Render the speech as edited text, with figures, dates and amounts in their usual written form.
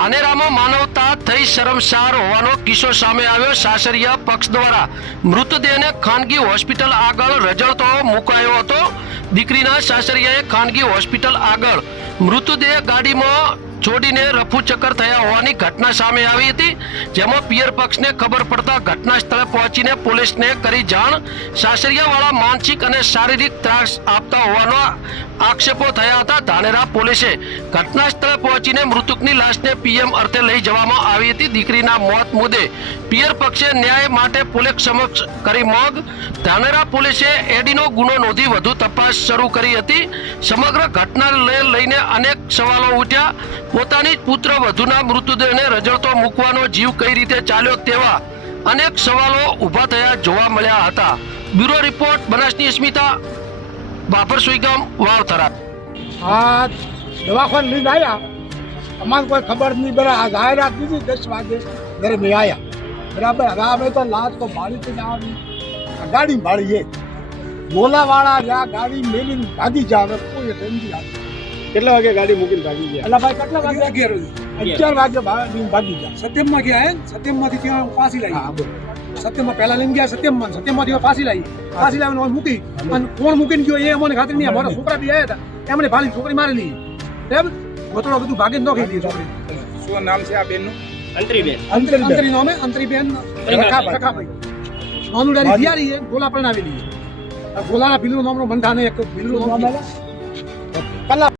ધાનેરામાં માનવતા થઈ શરમસાર હોવાનો કિસ્સો સામે આવ્યો। સાસરિયા પક્ષ દ્વારા મૃતદેહને ખાનગી હોસ્પિટલ આગળ રજળતો મુકાયો હતો। દીકરીના સાસરિયાએ ખાનગી હોસ્પિટલ આગળ મૃતદેહ ગાડીમાં છોડીને રફુચક્કર થયા હોવાની ઘટના સામે આવી હતી, જેમાં પિયર પક્ષને ખબર પડતા ઘટના સ્થળે પહોંચીને પોલીસને કરી જાણ। સાસરિયાવાળા માનસિક અને શારીરિક ત્રાસ આપતા હોવાનો આક્ષેપો થયા હતા। ધાનેરા પોલીસે ઘટના સ્થળે પહોંચીને મૃતકની લાશને પીએમ અર્થે લઈ જવામાં આવી હતી। દીકરીના મોત મુદ્દે પિયર પક્ષે ન્યાય માટે પોલીસ સમક્ષ કરી માંગ। ધાનેરા પોલીસે એડીનો ગુનો નોંધી વધુ તપાસ શરૂ કરી હતી। સમગ્ર ઘટનાને લઈને અનેક સવાલો ઉઠ્યા। પોતાની જ પુત્ર વધુના મૃતદેહને રજળતો મૂકવાનો જીવ કઈ રીતે ચાલ્યો તેવા અનેક સવાલો ઊભા થયા જોવા મળ્યા હતા। Bureau report બનાસની Smita, Babur Suigam, વાવથરા। આ દવાખાને લઈને આવ્યા, અમારે કોઈ ખબર નહીં। બરાબર આ જાહેરાત દીધી 10 વાગે ઘરે મેં આવ્યા, બરાબર। હવે અમે તો લાશ તો ભાડી જવાની ગાડી ભાડી છે, બોલાવાળા જ્યાં ગાડી મેલીને ભાગી જાય। હવે કોઈ સમજી આવે કેટલા વાગે ગાડી મૂકીને ભાગી ગયા? એટલે ભાઈ કેટલા વાગે? 11 વાગે ભાગી જાય। સત્યમમાં ગયા હે, સત્યમમાંથી ત્યાં પાછી લાવી। હા બોલો। સત્યમમાં પહેલા લઈને ગયા, સત્યમમાંથી પાછી લાવી, પાછી લાવીને મૂકી। અને કોણ મૂકીને ગયો એ અમને ખાતરી નહીં। અમારા છોકરા બી આવ્યા હતા, એમને ભાલી છોકરી મારી લીધી, બરાબર। ગોતડો બધું ભાગીને નોખી દીધી છોકરી। શું નામ છે આ બેનનું? અંતરી નામે અંતરીબેન રખાભાઈ નોંદુડાની થિયારી છે, ગોલા પરણાવેલી છે। ગોલાના બિલ્લુનું નામનો બંધાને એક બિલ્લુનું નામ કલા